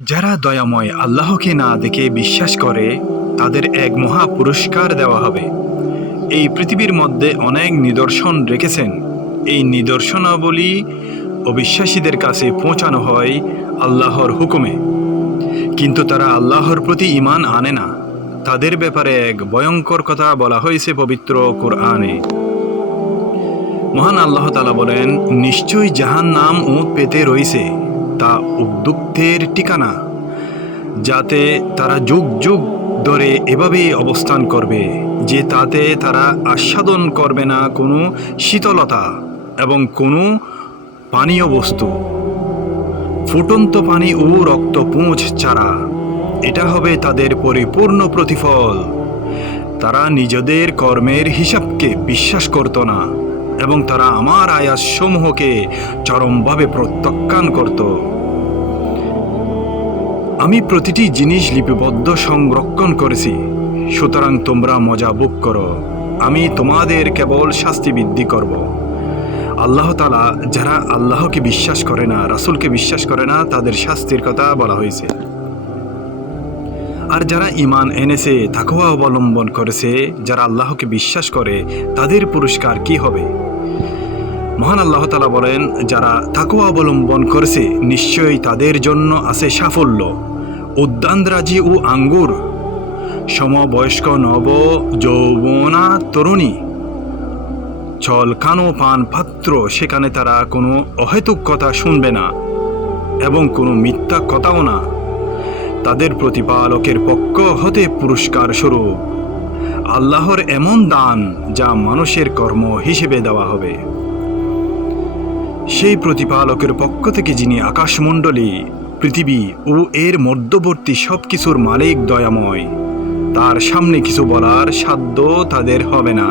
যারা দয়াময় আল্লাহকে না দেখে বিশ্বাস করে তাদের এক মহা পুরস্কার দেওয়া হবে। এই পৃথিবীর মধ্যে অনেক নিদর্শন রেখেছেন। এই নিদর্শনাবলী অবিশ্বাসীদের কাছে পৌঁছানো হয় আল্লাহর হুকুমে, কিন্তু তারা আল্লাহর প্রতি ঈমান আনে না। তাদের ব্যাপারে এক ভয়ঙ্কর কথা বলা হয়েছে পবিত্র কুরআনে। মহান আল্লাহ তাআলা বলেন, নিশ্চয়ই জাহান্নাম উট পেতে রয়েছে, তা উদ্যুক্তের ঠিকানা, যাতে তারা যুগ যুগ ধরে এভাবেই অবস্থান করবে, যে তাতে তারা আস্বাদন করবে না কোনো শীতলতা এবং কোনো পানীয় বস্তু, ফুটন্ত পানি ও রক্তপুঞ্জ ছাড়া। এটা হবে তাদের পরিপূর্ণ প্রতিফল। তারা নিজেদের কর্মের হিসাবকে বিশ্বাস করত না এবং তারা আমার আয়াতসমূহকে চরমভাবে প্রত্যাখ্যান করত। আমি প্রতিটি জিনিস লিপিবদ্ধ সংরক্ষণ করেছি, সুতরাং তোমরা মজা ভোগ করো। আমি তোমাদের কেবল শাস্তি বৃদ্ধি করব। আল্লাহ তাআলা যারা আল্লাহকে বিশ্বাস করে না, রাসূলকে বিশ্বাস করে না, তাদের শাস্তির কথা বলা হয়েছে। আর যারা ঈমান এনেছে, তাকওয়া অবলম্বন করেছে, যারা আল্লাহকে বিশ্বাস করে, তাদের পুরস্কার কি হবে? মহান আল্লাহ তাআলা বলেন, যারা তাকওয়া অবলম্বন করেছে নিশ্চয়ই তাদের জন্য আছে সাফল্য, উদ্যানরাজি ও আঙ্গুর, সমবয়স্ক নব যৌবনা তরুণী, ছলকানো পান পাত্র, সেখানে তারা কোনো অহেতুক কথা শুনবে না এবং কোনো মিথ্যা কথাও না। তাদের প্রতিপালকের পক্ষ হতে পুরস্কার স্বরূপ আল্লাহর এমন দান যা মানুষের কর্ম হিসেবে দেওয়া হবে। সেই প্রতিপালকের পক্ষ থেকে যিনি আকাশমণ্ডলী, পৃথিবী ও এর মধ্যবর্তী সব কিছুর মালিক দয়াময়, তার সামনে কিছু বলার সাধ্য তাদের হবে না।